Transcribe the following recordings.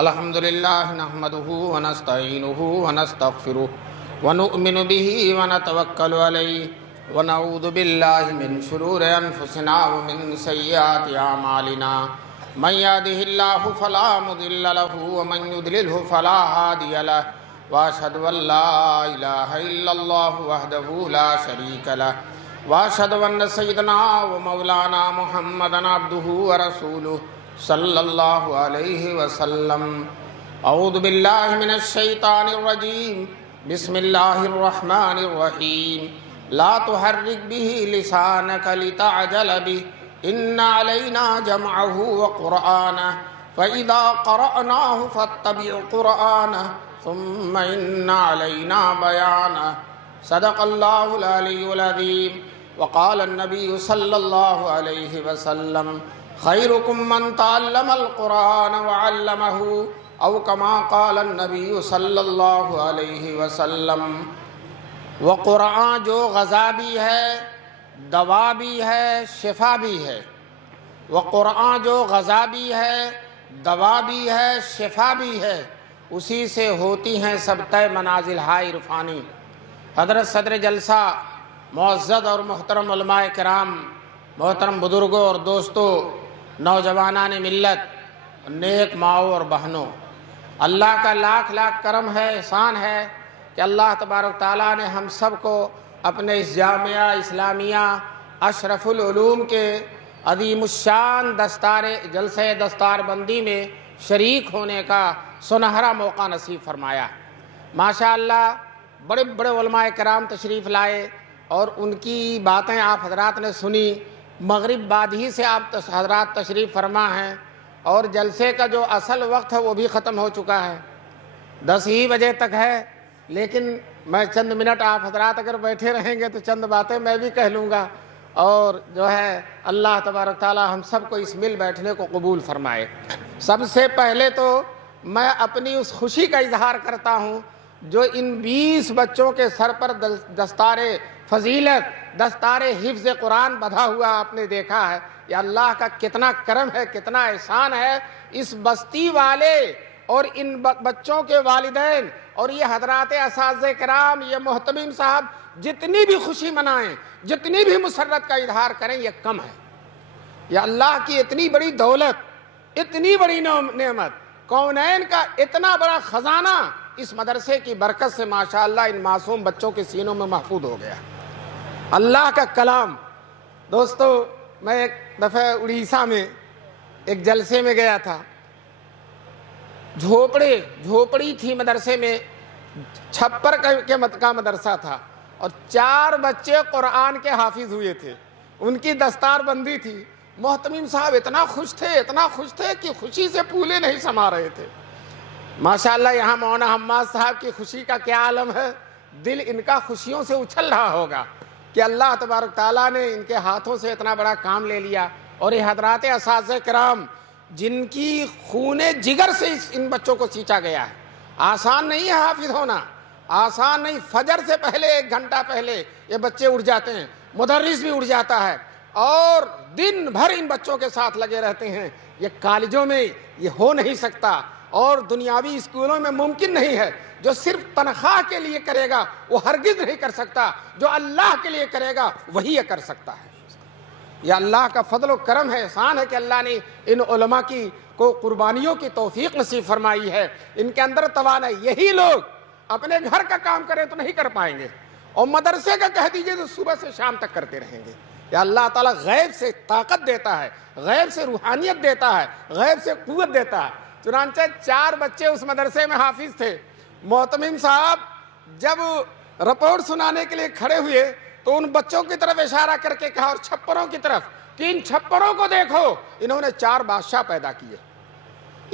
الحمد لله نحمده ونستعينه ونستغفره ونؤمن به ونتوكل عليه ونعوذ بالله من شرور أنفسنا ومن سيئات أعمالنا من يهده الله فلا مضل له ومن يضلله فلا هادي له وأشهد أن لا إله إلا الله وحده لا شريك له وأشهد أن سيدنا ومولانا محمدا عبده ورسوله صلی اللہ علیہ وسلم۔ اعوذ باللہ من الشیطان الرجیم، بسم اللہ الرحمن الرحیم۔ لا تحرک به لسانک لتعجل به ان علینا جمعه وقرآنه فإذا قرأناه فاتبع قرآنه ثم ان علینا بیانه۔ صدق اللہ العلی العظیم۔ وقال النبی صلی اللہ علیہ وسلم خیرکم من تعلم القرآن وعلمہ او کما قال النبی صلی اللہ علیہ وسلم۔ وہ قرآن جو غذا بھی ہے، دوا بھی ہے، شفا بھی ہے۔ وہ قرآن جو غذا بھی ہے، دوا بھی ہے، شفا بھی ہے، اسی سے ہوتی ہیں سب طے منازل ہائے عرفانی۔ حضرت صدر جلسہ، معزز اور محترم علماء کرام، محترم بزرگوں اور دوستوں، نوجوانان ملت، نیک ماؤں اور بہنوں، اللہ کا لاکھ لاکھ کرم ہے، احسان ہے کہ اللہ تبارک تعالیٰ نے ہم سب کو اپنے اس جامعہ اسلامیہ اشرف العلوم کے عظیم الشان جلسہ دستار بندی میں شریک ہونے کا سنہرا موقع نصیب فرمایا۔ ماشاءاللہ بڑے بڑے علماء کرام تشریف لائے اور ان کی باتیں آپ حضرات نے سنی۔ مغرب بعد ہی سے آپ حضرات تشریف فرما ہیں اور جلسے کا جو اصل وقت ہے وہ بھی ختم ہو چکا ہے، 10 ہی بجے تک ہے، لیکن میں چند منٹ آپ حضرات اگر بیٹھے رہیں گے تو چند باتیں میں بھی کہہ لوں گا، اور جو ہے اللہ تبارک تعالی ہم سب کو اس مل بیٹھنے کو قبول فرمائے۔ سب سے پہلے تو میں اپنی اس خوشی کا اظہار کرتا ہوں جو ان 20 بچوں کے سر پر دستار فضیلت، دستار حفظ قرآن بدھا ہوا آپ نے دیکھا ہے۔ یہ اللہ کا کتنا کرم ہے، کتنا احسان ہے اس بستی والے اور ان بچوں کے والدین اور یہ حضرات اساتذہ کرام، یہ محتمم صاحب جتنی بھی خوشی منائیں، جتنی بھی مسرت کا اظہار کریں یہ کم ہے۔ یہ اللہ کی اتنی بڑی دولت، اتنی بڑی نعمت، کونین کا اتنا بڑا خزانہ اس مدرسے کی برکت سے ماشاءاللہ ان معصوم بچوں کے سینوں میں محفوظ ہو گیا۔ اللہ کا کلام۔ دوستو، میں ایک دفعہ اڑیسہ میں ایک جلسے میں گیا تھا، جھوپڑی تھی مدرسے میں، چھپر کا مدرسہ تھا اور 4 بچے قرآن کے حافظ ہوئے تھے، ان کی دستار بندی تھی۔ محتمم صاحب اتنا خوش تھے کہ خوشی سے پھولے نہیں سما رہے تھے۔ ماشاءاللہ یہاں مولانا حماد صاحب کی خوشی کا کیا عالم ہے، دل ان کا خوشیوں سے اچھل رہا ہوگا کہ اللہ تبارک تعالیٰ نے ان کے ہاتھوں سے اتنا بڑا کام لے لیا۔ اور یہ حضرات اساتذہ کرام جن کی خون جگر سے ان بچوں کو سینچا گیا ہے، آسان نہیں ہے حافظ ہونا، آسان نہیں۔ فجر سے پہلے 1 گھنٹہ پہلے یہ بچے اٹھ جاتے ہیں، مدرس بھی اٹھ جاتا ہے اور دن بھر ان بچوں کے ساتھ لگے رہتے ہیں۔ یہ کالجوں میں یہ ہو نہیں سکتا اور دنیاوی اسکولوں میں ممکن نہیں ہے۔ جو صرف تنخواہ کے لیے کرے گا وہ ہرگز نہیں کر سکتا، جو اللہ کے لیے کرے گا وہی یہ کر سکتا ہے۔ یہ اللہ کا فضل و کرم ہے، احسان ہے کہ اللہ نے ان علماء کو قربانیوں کی توفیق نصیب فرمائی ہے، ان کے اندر توانائی۔ یہی لوگ اپنے گھر کا کام کریں تو نہیں کر پائیں گے اور مدرسے کا کہہ دیجئے تو صبح سے شام تک کرتے رہیں گے۔ یا اللہ تعالیٰ غیب سے طاقت دیتا ہے، غیب سے روحانیت دیتا ہے، غیب سے قوت دیتا ہے۔ چنانچہ 4 بچے اس مدرسے میں حافظ تھے۔ محتمم صاحب جب رپورٹ سنانے کے لیے کھڑے ہوئے تو ان بچوں کی طرف اشارہ کر کے کہا اور چھپروں کی طرف کہ ان چھپروں کو دیکھو، انہوں نے 4 بادشاہ پیدا کیے۔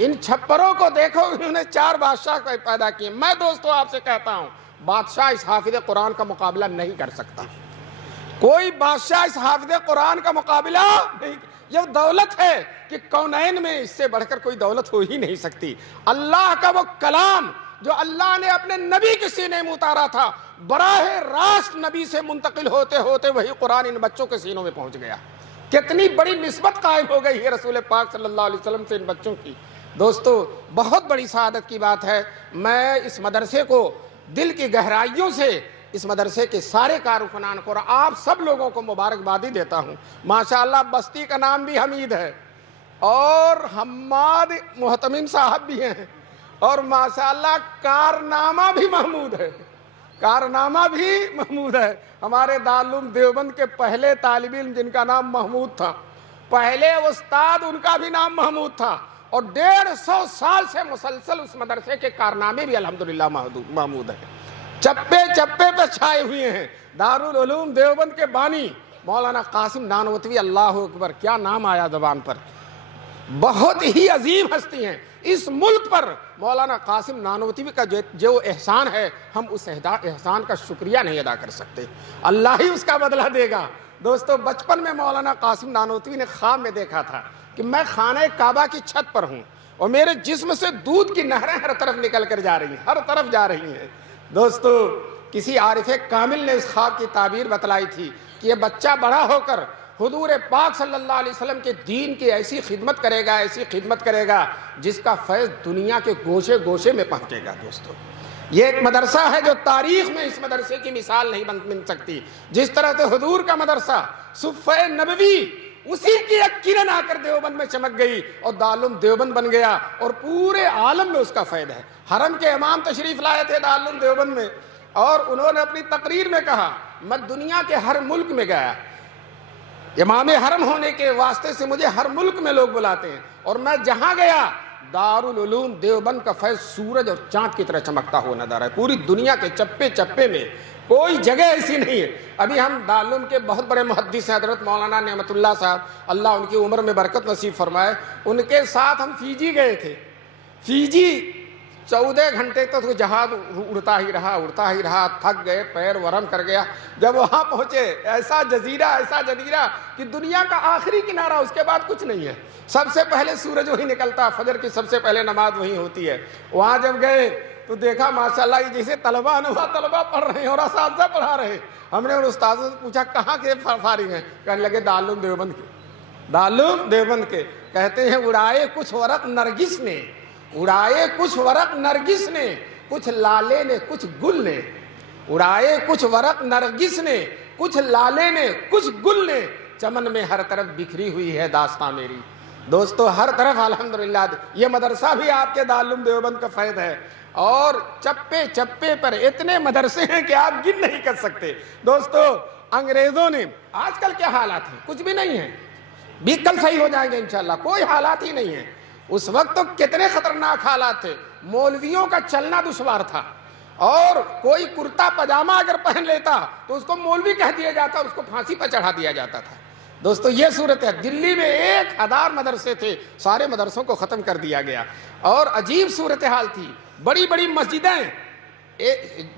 ان چھپروں کو دیکھو، انہوں نے 4 بادشاہ پیدا کیے۔ میں دوستو آپ سے کہتا ہوں بادشاہ اس حافظ قرآن کا مقابلہ نہیں کر سکتا، کوئی بادشاہ اس حافظ قرآن کا مقابلہ نہیں۔ یہ دولت ہے کہ کونین میں اس سے بڑھ کر کوئی دولت ہو ہی نہیں سکتی۔ اللہ کا وہ کلام جو اللہ نے اپنے نبی کے سینے میں اتارا تھا، براہ راست نبی سے منتقل ہوتے ہوتے وہی قرآن ان بچوں کے سینوں میں پہنچ گیا۔ کتنی بڑی نسبت قائم ہو گئی ہے رسول پاک صلی اللہ علیہ وسلم سے ان بچوں کی۔ دوستو بہت بڑی سعادت کی بات ہے، میں اس مدرسے کو دل کی گہرائیوں سے اس مدرسے کے سارے کارکنان کو اور آپ سب لوگوں کو مبارکبادی دیتا ہوں۔ ماشاءاللہ بستی کا نام بھی حمید ہے اور حماد محتمم صاحب بھی ہیں، اور ماشاءاللہ کارنامہ بھی محمود ہے، کارنامہ بھی محمود ہے۔ ہمارے دارالعلوم دیوبند کے پہلے طالب علم جن کا نام محمود تھا، پہلے استاد ان کا بھی نام محمود تھا، اور 150 سال سے مسلسل اس مدرسے کے کارنامے بھی الحمدللہ محمود ہیں، چپے چپے پہ چھائے ہوئے ہیں۔ دارالعلوم دیوبند کے بانی مولانا قاسم نانوتوی، اللہ اکبر، کیا نام آیا زبان پر، بہت ہی عظیم ہستی ہیں۔ اس ملک پر مولانا قاسم نانوتوی کا جو احسان ہے، ہم اس احسان کا شکریہ نہیں ادا کر سکتے، اللہ ہی اس کا بدلہ دے گا۔ دوستو بچپن میں مولانا قاسم نانوتوی نے خواب میں دیکھا تھا کہ میں خانہ کعبہ کی چھت پر ہوں اور میرے جسم سے دودھ کی نہریں ہر طرف نکل کر جا رہی ہیں، ہر طرف جا رہی ہیں۔ دوستو کسی عارف کامل نے اس خواب کی تعبیر بتلائی تھی کہ یہ بچہ بڑا ہو کر حضور پاک صلی اللہ علیہ وسلم کے دین کی ایسی خدمت کرے گا، ایسی خدمت کرے گا جس کا فیض دنیا کے گوشے گوشے میں پہنچے گا۔ دوستو یہ ایک مدرسہ ہے جو تاریخ میں اس مدرسے کی مثال نہیں بن سکتی۔ جس طرح سے حضور کا مدرسہ صفہ نبوی اسی کی ایک کرن آ کر دیوبند میں چمک گئی اور دارالعلوم دیوبند بن گیا، اور پورے عالم میں اس کا فائدہ ہے۔ حرم کے امام تشریف لائے تھے دارالعلوم دیوبند میں، اور انہوں نے اپنی تقریر میں کہا میں دنیا کے ہر ملک میں گیا، امام حرم ہونے کے واسطے سے مجھے ہر ملک میں لوگ بلاتے ہیں، اور میں جہاں گیا دارالعلوم دیوبند کا فیض سورج اور چاند کی طرح چمکتا ہوا نظر ہے۔ پوری دنیا کے چپے چپے میں کوئی جگہ ایسی نہیں ہے۔ ابھی ہم دارالعلوم کے بہت بڑے محدث ہیں حضرت مولانا نعمت اللہ صاحب، اللہ ان کی عمر میں برکت نصیب فرمائے، ان کے ساتھ ہم فیجی گئے تھے۔ فیجی 14 گھنٹے تک وہ جہاز اڑتا ہی رہا، تھک گئے، پیر ورم کر گیا۔ جب وہاں پہنچے ایسا جزیرہ کہ دنیا کا آخری کنارہ، اس کے بعد کچھ نہیں ہے، سب سے پہلے سورج وہی نکلتا، فجر کی سب سے پہلے نماز وہی ہوتی ہے۔ وہاں جب گئے تو دیکھا ماشاءاللہ یہ جیسے طلبہ پڑھ رہے ہیں اور اساتذہ پڑھا رہے ہیں۔ ہم نے ان استاذوں سے پوچھا کہاں کے فارغ ہیں؟ کہنے لگے دارالعلوم دیوبند کے، دارالعلوم دیوبند کے۔ کہتے ہیں اڑائے کچھ ورق نرگس نے، اڑائے کچھ ورق نرگس نے، کچھ لالے نے کچھ گل نے، اڑائے کچھ ورق نرگس نے، کچھ لالے نے کچھ گل نے، چمن میں ہر طرف بکھری ہوئی ہے داستاں میری۔ دوستو ہر طرف الحمدللہ یہ مدرسہ بھی آپ کے دارالعلوم دیوبند کا فیض ہے، اور چپے چپے پر اتنے مدرسے ہیں کہ آپ گن نہیں کر سکتے۔ دوستو انگریزوں نے، آج کل کیا حالات ہیں؟ کچھ بھی نہیں ہے، بھی کل صحیح ہو جائیں گے انشاءاللہ، کوئی حالات ہی نہیں ہے۔ اس وقت تو کتنے خطرناک حالات تھے، مولویوں کا چلنا دشوار تھا، اور کوئی کرتا پاجامہ اگر پہن لیتا تو اس کو مولوی کہہ دیا جاتا، اس کو پھانسی پر چڑھا دیا جاتا تھا۔ دوستو یہ صورت ہے۔ دلی میں 1000 مدرسے تھے، سارے مدرسوں کو ختم کر دیا گیا، اور عجیب صورتحال تھی۔ بڑی بڑی مسجدیں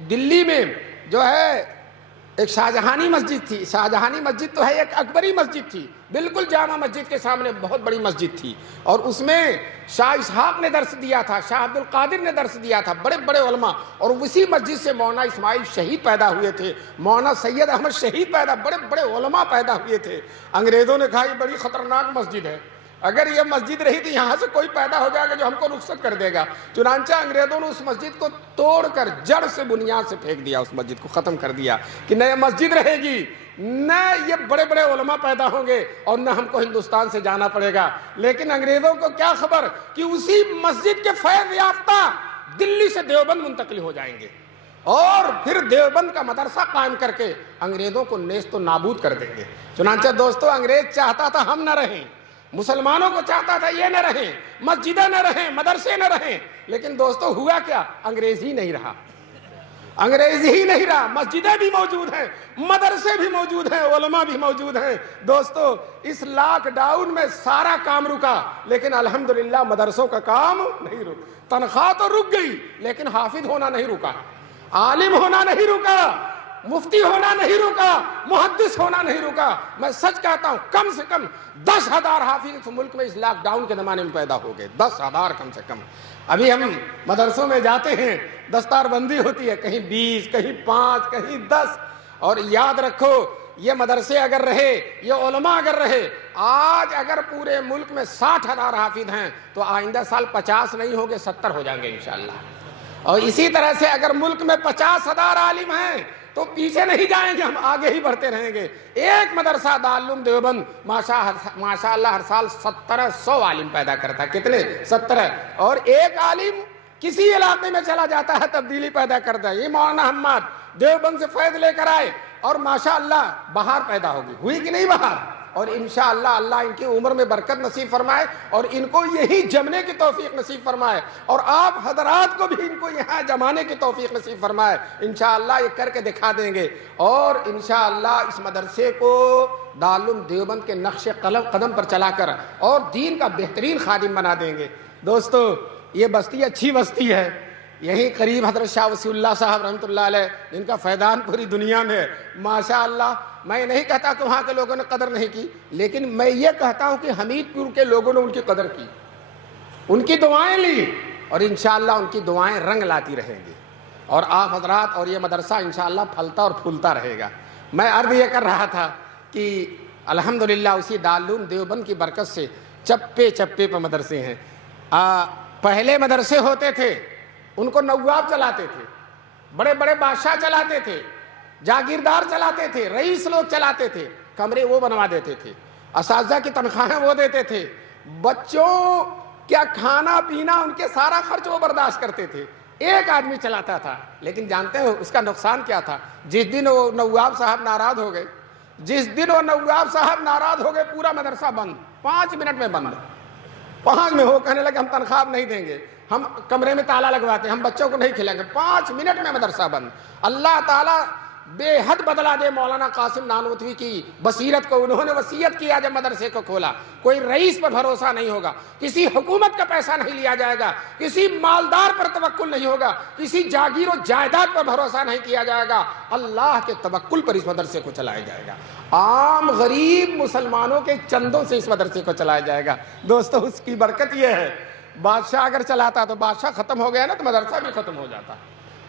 دلی میں جو ہے، ایک شاہجہانی مسجد تھی، شاہجہانی مسجد تو ہے، ایک اکبری مسجد تھی، بالکل جامع مسجد کے سامنے بہت بڑی مسجد تھی، اور اس میں شاہ اسحاق نے درس دیا تھا، شاہ عبد القادر نے درس دیا تھا، بڑے بڑے علماء، اور اسی مسجد سے مولانا اسماعیل شہید پیدا ہوئے تھے، مولانا سید احمد شہید پیدا، بڑے بڑے علماء پیدا ہوئے تھے۔ انگریزوں نے کہا یہ بڑی خطرناک مسجد ہے، اگر یہ مسجد رہی تو یہاں سے کوئی پیدا ہو جائے گا جو ہم کو رخصت کر دے گا۔ چنانچہ انگریزوں نے اس مسجد کو توڑ کر جڑ سے بنیاد سے پھینک دیا، اس مسجد کو ختم کر دیا کہ نہ یہ مسجد رہے گی، نہ یہ بڑے بڑے علماء پیدا ہوں گے، اور نہ ہم کو ہندوستان سے جانا پڑے گا۔ لیکن انگریزوں کو کیا خبر کہ اسی مسجد کے فیض یافتہ دلی سے دیوبند منتقل ہو جائیں گے، اور پھر دیوبند کا مدرسہ قائم کر کے انگریزوں کو نیست و نابود کر دیں گے۔ چنانچہ دوستو انگریز چاہتا تھا ہم نہ رہیں، مسلمانوں کو چاہتا تھا یہ نہ رہیں، مسجدیں نہ رہیں، مدرسے نہ رہیں، لیکن دوستو ہوا کیا؟ انگریز ہی نہیں رہا، انگریز ہی نہیں رہا، مسجدیں بھی موجود ہیں، مدرسے بھی موجود ہیں، علماء بھی موجود ہیں۔ دوستو اس لاک ڈاؤن میں سارا کام رکا، لیکن الحمدللہ مدرسوں کا کام نہیں رکا۔ تنخواہ تو رک گئی، لیکن حافظ ہونا نہیں رکا، عالم ہونا نہیں رکا، مفتی ہونا نہیں رکا، محدث ہونا نہیں رکا۔ میں سچ کہتا ہوں کم سے کم 10,000 حافظ اس ملک میں اس لاک ڈاؤن کے زمانے میں پیدا ہو گئے، 10,000 کم سے کم۔ ابھی ہم مدرسوں میں جاتے ہیں، دستار بندی ہوتی ہے، کہیں 20، کہیں 5، کہیں 10، اور یاد رکھو یہ مدرسے اگر رہے، یہ علماء اگر رہے، آج اگر پورے ملک میں 60,000 حافظ ہیں تو آئندہ سال 50 نہیں ہوں گے، 70 ہو جائیں گے انشاءاللہ۔ اور اسی طرح سے اگر ملک میں 50,000 عالم ہیں تو پیچھے نہیں جائیں گے، ہم آگے ہی بڑھتے رہیں گے۔ ایک مدرسہ دارالعلوم دیوبند ماشاء اللہ ہر سال 1700 عالم پیدا کرتا ہے۔ کتنے؟ 17۔ اور ایک عالم کسی علاقے میں چلا جاتا ہے تبدیلی پیدا کرتا ہے۔ یہ مولانا حماد دیوبند سے فیض لے کر آئے اور ماشاءاللہ بہار پیدا ہوگی، ہوئی کہ نہیں بہار؟ اور انشاءاللہ اللہ ان کی عمر میں برکت نصیب فرمائے اور ان کو یہی جمنے کی توفیق نصیب فرمائے، اور آپ حضرات کو بھی ان کو یہاں جمانے کی توفیق نصیب فرمائے۔ انشاءاللہ یہ کر کے دکھا دیں گے، اور انشاءاللہ اس مدرسے کو دارالعلوم دیوبند کے نقش قدم پر چلا کر اور دین کا بہترین خادم بنا دیں گے۔ دوستو، یہ بستی اچھی بستی ہے، یہی قریب حضرت شاہ وصی اللہ صاحب رحمۃ اللہ علیہ، جن کا فیضان پوری دنیا میں ہے ماشاءاللہ۔ میں نہیں کہتا کہ وہاں کے لوگوں نے قدر نہیں کی، لیکن میں یہ کہتا ہوں کہ حمید پور کے لوگوں نے ان کی قدر کی، ان کی دعائیں لی، اور انشاءاللہ ان کی دعائیں رنگ لاتی رہیں گی، اور آپ حضرات اور یہ مدرسہ انشاءاللہ پھلتا اور پھولتا رہے گا۔ میں عرض یہ کر رہا تھا کہ الحمدللہ اسی دارالعلوم دیوبند کی برکت سے چپے چپے پر مدرسے ہیں۔ پہلے مدرسے ہوتے تھے، ان کو نواب چلاتے تھے، بڑے بڑے بادشاہ چلاتے تھے، جاگیردار چلاتے تھے، رئیس لوگ چلاتے تھے، کمرے وہ بنوا دیتے تھے، اساتذہ کی تنخواہیں وہ دیتے تھے، بچوں کیا کھانا پینا ان کے سارا خرچ وہ برداشت کرتے تھے، ایک آدمی چلاتا تھا۔ لیکن جانتے ہو اس کا نقصان کیا تھا؟ جس دن وہ نواب صاحب ناراض ہو گئے، پورا مدرسہ بند، 5 منٹ میں بند۔ 5 میں وہ کہنے لگے ہم تنخواہ نہیں دیں گے، ہم کمرے میں تالا لگواتے ہیں، ہم بچوں کو نہیں کھلائیں گے۔ 5 منٹ میں مدرسہ بند۔ اللہ تعالیٰ بے حد بدلا دے مولانا قاسم نانوتوی کی بصیرت کو۔ انہوں نے وصیت کیا جب مدرسے کو کھولا، کوئی رئیس پر بھروسہ نہیں ہوگا، کسی حکومت کا پیسہ نہیں لیا جائے گا، کسی مالدار پر توکل نہیں ہوگا، کسی جاگیر و جائیداد پر بھروسہ نہیں کیا جائے گا، اللہ کے توکل پر اس مدرسے کو چلایا جائے گا، عام غریب مسلمانوں کے چندوں سے اس مدرسے کو چلایا جائے گا۔ دوستو، اس کی برکت یہ ہے، بادشاہ اگر چلاتا تو بادشاہ ختم ہو گیا نا تو مدرسہ بھی ختم ہو جاتا،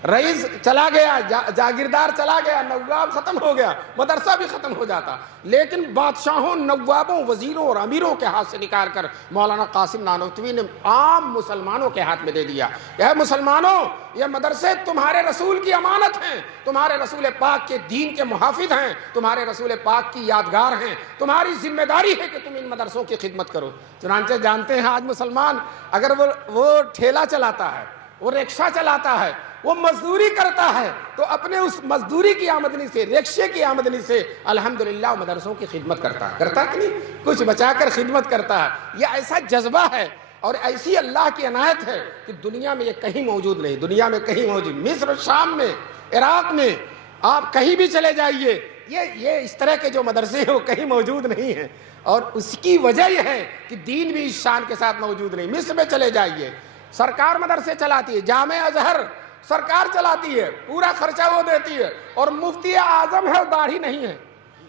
رئیس چلا گیا، جاگیردار چلا گیا، نواب ختم ہو گیا، مدرسہ بھی ختم ہو جاتا۔ لیکن بادشاہوں، نوابوں، وزیروں اور امیروں کے ہاتھ سے نکال کر مولانا قاسم نانوتوی نے عام مسلمانوں کے ہاتھ میں دے دیا۔ اے مسلمانوں، یہ مدرسے تمہارے رسول کی امانت ہیں، تمہارے رسول پاک کے دین کے محافظ ہیں، تمہارے رسول پاک کی یادگار ہیں، تمہاری ذمہ داری ہے کہ تم ان مدرسوں کی خدمت کرو۔ چنانچہ جانتے ہیں آج مسلمان اگر وہ ٹھیلا چلاتا ہے، وہ رکشہ چلاتا ہے، وہ مزدوری کرتا ہے تو اپنے اس مزدوری کی آمدنی سے، رکشے کی آمدنی سے الحمدللہ مدرسوں کی خدمت کرتا کہ نہیں؟ کچھ بچا کر خدمت کرتا ہے۔ یہ ایسا جذبہ ہے اور ایسی اللہ کی عنایت ہے کہ دنیا میں یہ کہیں موجود نہیں، دنیا میں کہیں موجود، مصر، شام میں، عراق میں، آپ کہیں بھی چلے جائیے، یہ اس طرح کے جو مدرسے ہیں وہ کہیں موجود نہیں ہیں، اور اس کی وجہ یہ ہے کہ دین بھی اس شان کے ساتھ موجود نہیں۔ مصر میں چلے جائیے، سرکار مدرسے چلاتی ہے، جامع ازہر سرکار چلاتی ہے، پورا خرچہ وہ دیتی ہے، اور مفتی اعظم ہے اور داڑھی نہیں ہے،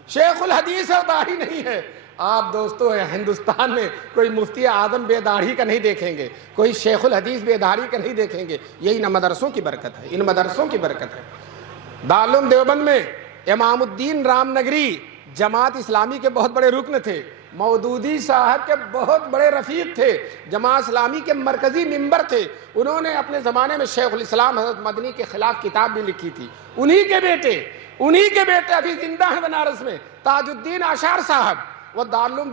شیخ الحدیث ہے اور داڑھی نہیں ہے۔ آپ دوستو ہندوستان میں کوئی مفتی اعظم بے داڑھی کا نہیں دیکھیں گے، کوئی شیخ الحدیث بے داڑھی کا نہیں دیکھیں گے۔ یہ ان مدرسوں کی برکت ہے، ان مدرسوں کی برکت ہے۔ دارالعلوم دیوبند میں امام الدین رام نگری جماعت اسلامی کے بہت بڑے رکن تھے، مودودی صاحب کے بہت بڑے رفیق تھے، جماعت اسلامی کے مرکزی ممبر تھے۔ انہوں نے اپنے زمانے میں شیخ الاسلام حضرت مدنی کے خلاف کتاب بھی لکھی تھی۔ انہی کے بیٹے ابھی زندہ ہیں بنارس میں، تاج الدین اشار صاحب، وہ دارالعلوم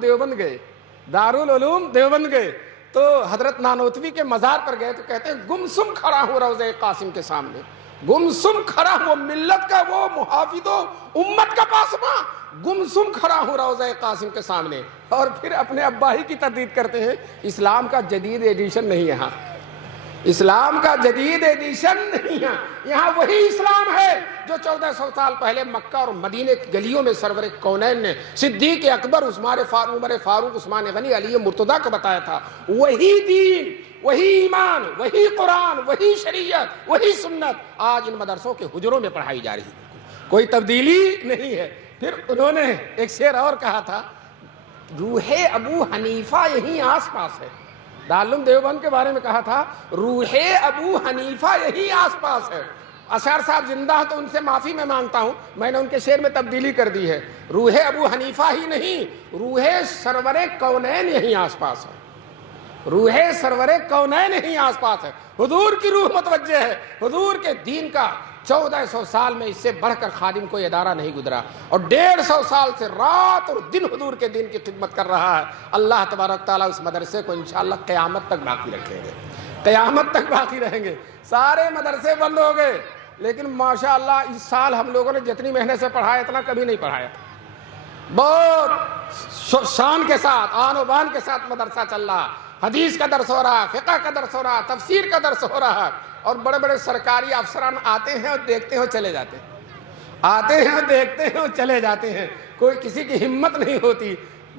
دیوبند گئے تو حضرت نانوتوی کے مزار پر گئے تو کہتے ہیں گمسم کھڑا ہو روضہ قاسم کے سامنے، گمسم کھڑا ہو، ملت کا وہ محافظ و امت کا پاسباں گمسم کھڑا ہو روضہ قاسم کے سامنے، اور پھر اپنے ابا ہی کی تردید کرتے ہیں۔ اسلام کا جدید ایڈیشن نہیں یہاں، اسلام کا جدید ایڈیشن نہیں ہے، یہاں وہی اسلام ہے جو 1400 سال پہلے مکہ اور مدینے کی گلیوں میں سرور کونین نے صدیق اکبر، عمر فاروق، عثمان غنی، علی مرتضیٰ کو بتایا تھا۔ وہی دین، وہی ایمان، وہی قرآن، وہی شریعت، وہی سنت آج ان مدرسوں کے حجروں میں پڑھائی جا رہی ہے، کوئی تبدیلی نہیں ہے۔ پھر انہوں نے ایک شعر اور کہا تھا، روح ابو حنیفہ یہیں آس پاس ہے۔ دارالعلوم دیوبند کے بارے میں کہا تھا، روح ابو حنیفہ یہیں آس پاس ہے۔ اشعر صاحب زندہ تو ان سے معافی میں مانگتا ہوں، میں نے ان کے شعر میں تبدیلی کر دی ہے. روح ابو حنیفہ ہی نہیں، روح سرور کونین یہیں آس پاس ہے. روح سرور کونین یہیں آس پاس ہے. حضور کی روح متوجہ ہے. حضور کے دین کا 1400 سال میں اس سے بڑھ کر خادم کوئی ادارہ نہیں گزرا، اور 150 سال سے رات اور دن حضور کے دین کی خدمت کر رہا ہے. اللہ تبارک تعالیٰ اس مدرسے کو انشاءاللہ قیامت تک باقی رکھیں گے، قیامت تک باقی رہیں گے. سارے مدرسے بند ہو گئے، لیکن ماشاءاللہ اس سال ہم لوگوں نے جتنی محنت سے پڑھایا اتنا کبھی نہیں پڑھایا تھا. بہت شان کے ساتھ، آن و بان کے ساتھ مدرسہ چل رہا. حدیث کا درس ہو رہا، فقہ کا درس ہو رہا، تفسیر کا درس ہو رہا، اور بڑے بڑے سرکاری افسران آتے ہیں اور دیکھتے ہیں اور چلے جاتے ہیں، آتے ہیں اور دیکھتے ہیں اور چلے جاتے ہیں. کوئی کسی کی ہمت نہیں ہوتی.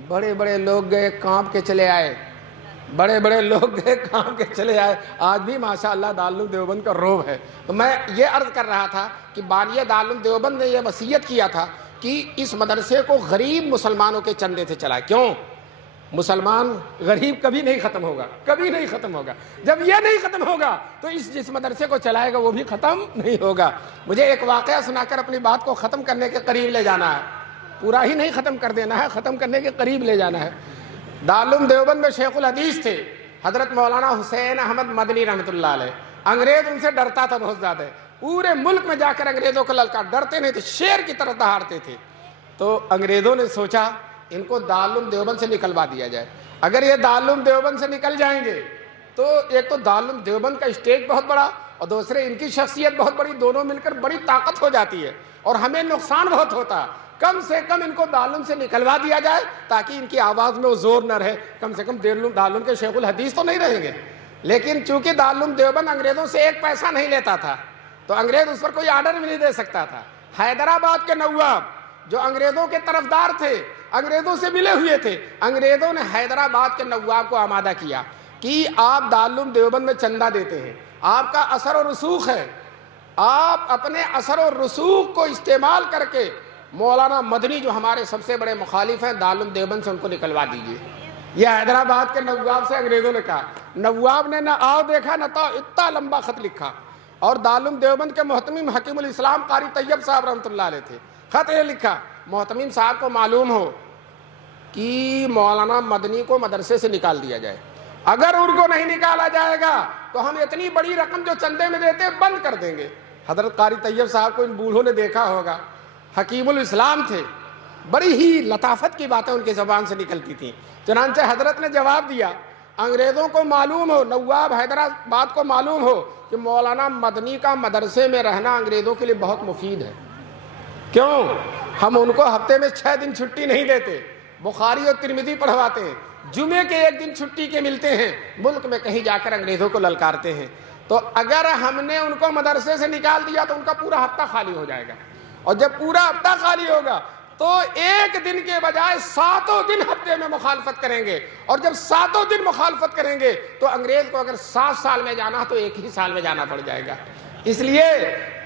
بڑے بڑے لوگ گئے کانپ کے چلے آئے، بڑے بڑے لوگ گئے کام کے چلے آئے. آج بھی ماشاءاللہ دارالعلوم دیوبند کا روب ہے. تو میں یہ عرض کر رہا تھا کہ بانی دارالعلوم دیوبند نے یہ وصیت کیا تھا کہ اس مدرسے کو غریب مسلمانوں کے چندے سے چلائے. کیوں؟ مسلمان غریب کبھی نہیں ختم ہوگا، کبھی نہیں ختم ہوگا. جب یہ نہیں ختم ہوگا تو جس مدرسے کو چلائے گا وہ بھی ختم نہیں ہوگا. مجھے ایک واقعہ سنا کر اپنی بات کو ختم کرنے کے قریب لے جانا ہے. پورا ہی نہیں ختم کر دینا ہے، ختم کرنے کے قریب لے جانا ہے. دارالعلوم دیوبند میں شیخ الحدیث تھے حضرت مولانا حسین احمد مدنی رحمۃ اللہ علیہ. انگریز ان سے ڈرتا تھا بہت زیادہ. پورے ملک میں جا کر انگریزوں کو للکار، ڈرتے نہیں تھے، شیر کی طرح دہاڑتے تھے. تو انگریزوں نے سوچا ان کو دارالعلوم دیوبند سے نکلوا دیا جائے. اگر یہ دارالعلوم دیوبند سے نکل جائیں گے تو ایک تو دارالعلوم دیوبند کا اسٹیج بہت بڑا، اور دوسرے ان کی شخصیت بہت بڑی، دونوں مل کر بڑی طاقت ہو جاتی ہے اور ہمیں نقصان بہت ہوتا. کم سے کم ان کو دارالعلوم سے نکلوا دیا جائے تاکہ ان کی آواز میں وہ زور نہ رہے. کم سے کم دارالعلوم کے شیخ الحدیث تو نہیں رہیں گے. لیکن چونکہ دارالعلوم دیوبند انگریزوں سے ایک پیسہ نہیں لیتا تھا تو انگریز اس پر کوئی آرڈر بھی نہیں دے سکتا تھا. حیدرآباد کے نواب جو انگریزوں کے طرفدار تھے، انگریزوں سے ملے ہوئے تھے، انگریزوں نے حیدرآباد کے نواب کو آمادہ کیا کہ آپ دارالعلوم دیوبند میں چندہ دیتے ہیں، آپ کا اثر و رسوخ ہے، آپ اپنے اثر و رسوخ کو استعمال کر کے مولانا مدنی جو ہمارے سب سے بڑے مخالف ہیں دارالعلوم دیوبند سے ان کو نکلوا دیجیے. یہ حیدرآباد کے نواب سے انگریزوں نے کہا. نواب نے نہ آؤ دیکھا نہ تو اتنا لمبا خط لکھا، اور دارالعلوم دیوبند کے محتمم حکیم الاسلام قاری طیب صاحب رحمۃ اللہ علیہ تھے. خط یہ لکھا، محتمم صاحب کو معلوم ہو کہ مولانا مدنی کو مدرسے سے نکال دیا جائے. اگر ان کو نہیں نکالا جائے گا تو ہم اتنی بڑی رقم جو چندے میں دیتے بند کر دیں گے. حضرت قاری طیب صاحب کو ان بوڑھوں نے دیکھا ہوگا، حکیم الاسلام تھے، بڑی ہی لطافت کی باتیں ان کی زبان سے نکلتی تھیں. چنانچہ حضرت نے جواب دیا، انگریزوں کو معلوم ہو، نواب حیدرآباد کو معلوم ہو کہ مولانا مدنی کا مدرسے میں رہنا انگریزوں کے لیے بہت مفید ہے. کیوں؟ ہم ان کو ہفتے میں 6 دن چھٹی نہیں دیتے، بخاری اور ترمذی پڑھواتے ہیں، جمعے کے 1 دن چھٹی کے ملتے ہیں، ملک میں کہیں جا کر انگریزوں کو للکارتے ہیں. تو اگر ہم نے ان کو مدرسے سے نکال دیا تو ان کا پورا ہفتہ خالی ہو جائے گا، اور جب پورا ہفتہ خالی ہوگا تو 1 دن کے بجائے 7 دن ہفتے میں مخالفت کریں گے، اور جب 7 دن مخالفت کریں گے تو انگریز کو اگر 7 سال میں جانا تو 1 ہی سال میں جانا پڑ جائے گا. اس لیے